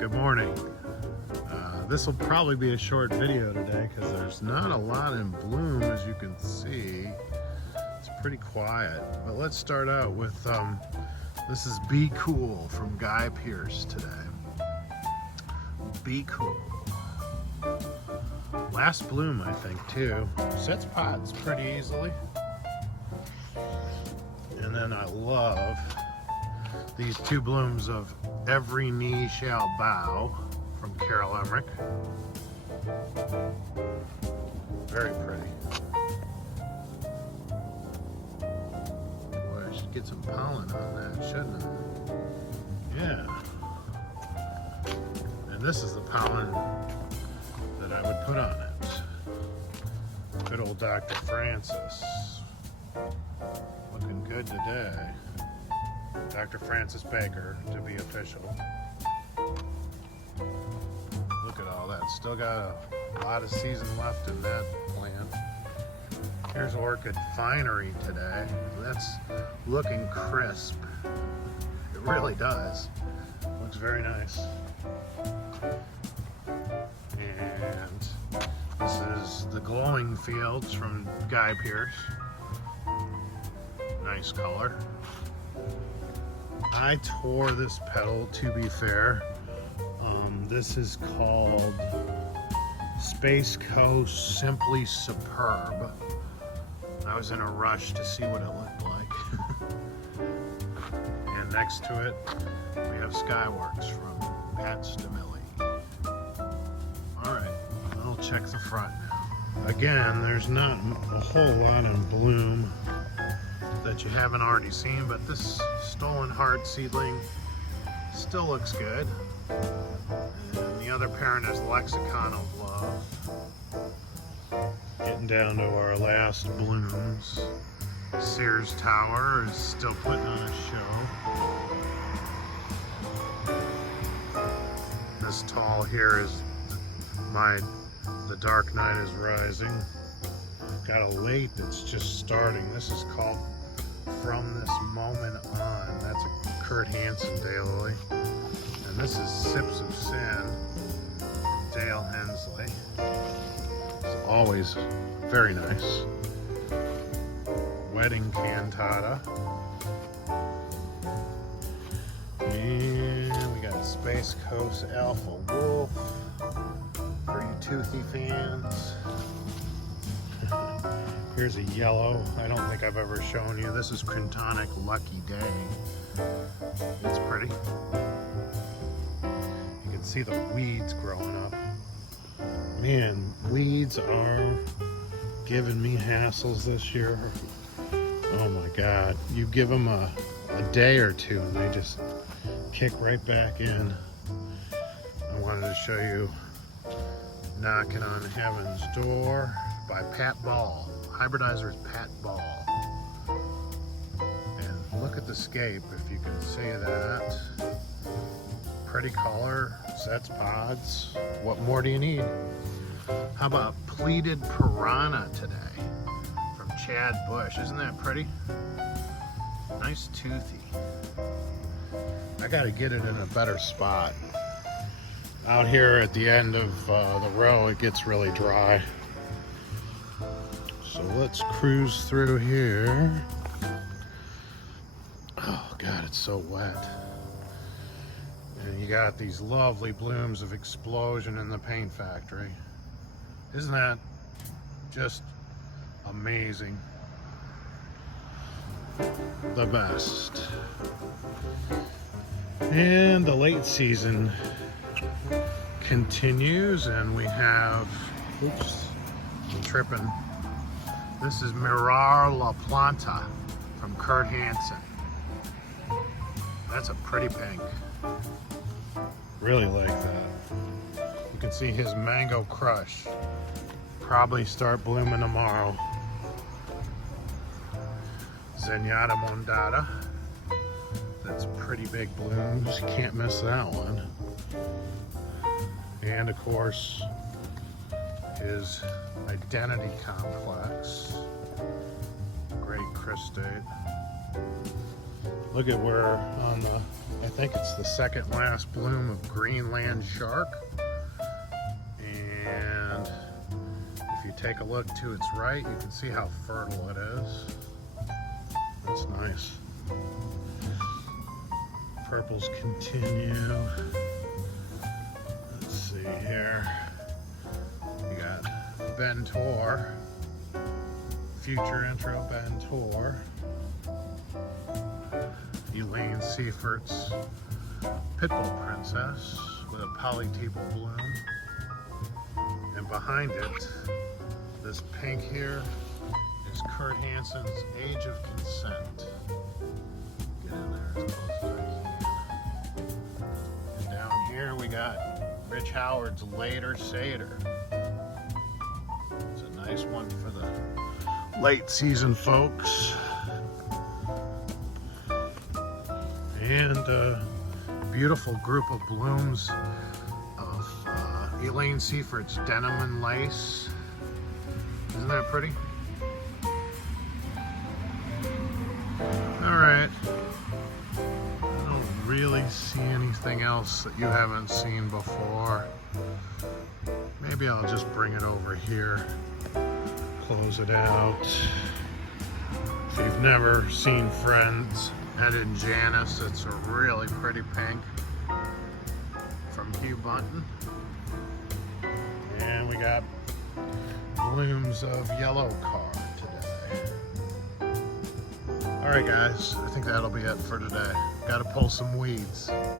Good morning. This will probably be a short video today because there's not a lot in bloom, as you can see. It's pretty quiet. But let's start out with this is Be Cool from Guy Pearce today. Be Cool. Last bloom, I think, too. Sets pods pretty easily. And then I love these two blooms of Every Knee Shall Bow from Carol Emmerich. Very pretty. Boy, I should get some pollen on that, shouldn't I? Yeah. And this is the pollen that I would put on it. Good old Dr. Francis. Looking good today. Dr. Francis Baker, to be official. Look at all that. Still got a lot of season left in that plant. Here's Orchid Finery today. That's looking crisp. It really does. Looks very nice. And this is the Glowing Fields from Guy Pearce. Nice color. I tore this petal, to be fair. This is called Space Coast Simply Superb. I was in a rush to see what it looked like. And next to it, we have Skyworks from Pat Daylily. Alright, I'll check the front now. Again, there's not a whole lot in bloom that you haven't already seen, but this Stolen Heart seedling still looks good. And the other parent is Lexicon of Love. Getting down to our last blooms. Sears Tower is still putting on a show. This tall here is The Dark Knight is Rising. Got a late that's just starting. This is called From This Moment On. That's a Kurt Hansen Daylily. And this is Sips of Sin, Dale Hensley. It's always very nice. Wedding Cantata. And we got Space Coast Alpha Wolf for you toothy fans. Here's a yellow. I don't think I've ever shown you. This is Crintonic Lucky Day. It's pretty. You can see the weeds growing up. Man, weeds are giving me hassles this year. Oh my God. You give them a day or two and they just kick right back in. I wanted to show you Knocking on Heaven's Door by Pat Ball. Hybridizer's Pat Ball. And look at the scape, if you can see that. Pretty color, sets pods. What more do you need? How about Pleated Piranha today from Chad Bush? Isn't that pretty? Nice toothy. I gotta get it in a better spot. Out here at the end of the row, it gets really dry. So let's cruise through here. Oh God, it's so wet. And you got these lovely blooms of Explosion in the Paint Factory. Isn't that just amazing? The best. And the late season continues, and we have, oops, I'm tripping. This is Mirar La Planta from Kurt Hansen. That's a pretty pink. Really like that. You can see his Mango Crush. Probably start blooming tomorrow. Zenyatta Mondata. That's pretty big blooms. Can't miss that one. And of course, his Identity Complex. Great Christate. Look at where on the, I think it's the second last bloom of Greenland shark. And if you take a look to its right, you can see how fertile it is. That's nice. Purples continue. Let's see here. We got Ben Tor, future intro Ben Tor. Elaine Seifert's Pitbull Princess with a polytepal bloom. And behind it, this pink here is Kurt Hansen's Age of Consent. Get in there as close as I can. And down here we got Rich Howard's Later Satyr. It's a nice one for the late season folks. And a beautiful group of blooms of Elaine Seifert's Denim and Lace. Isn't that pretty? Alright. I don't really see anything else that you haven't seen before. Maybe I'll just bring it over here, close it out. If you've never seen Friends, head in Janice, it's a really pretty pink from Hugh Bunton. And we got blooms of Yellow Card today. Alright guys, I think that'll be it for today. Gotta pull some weeds.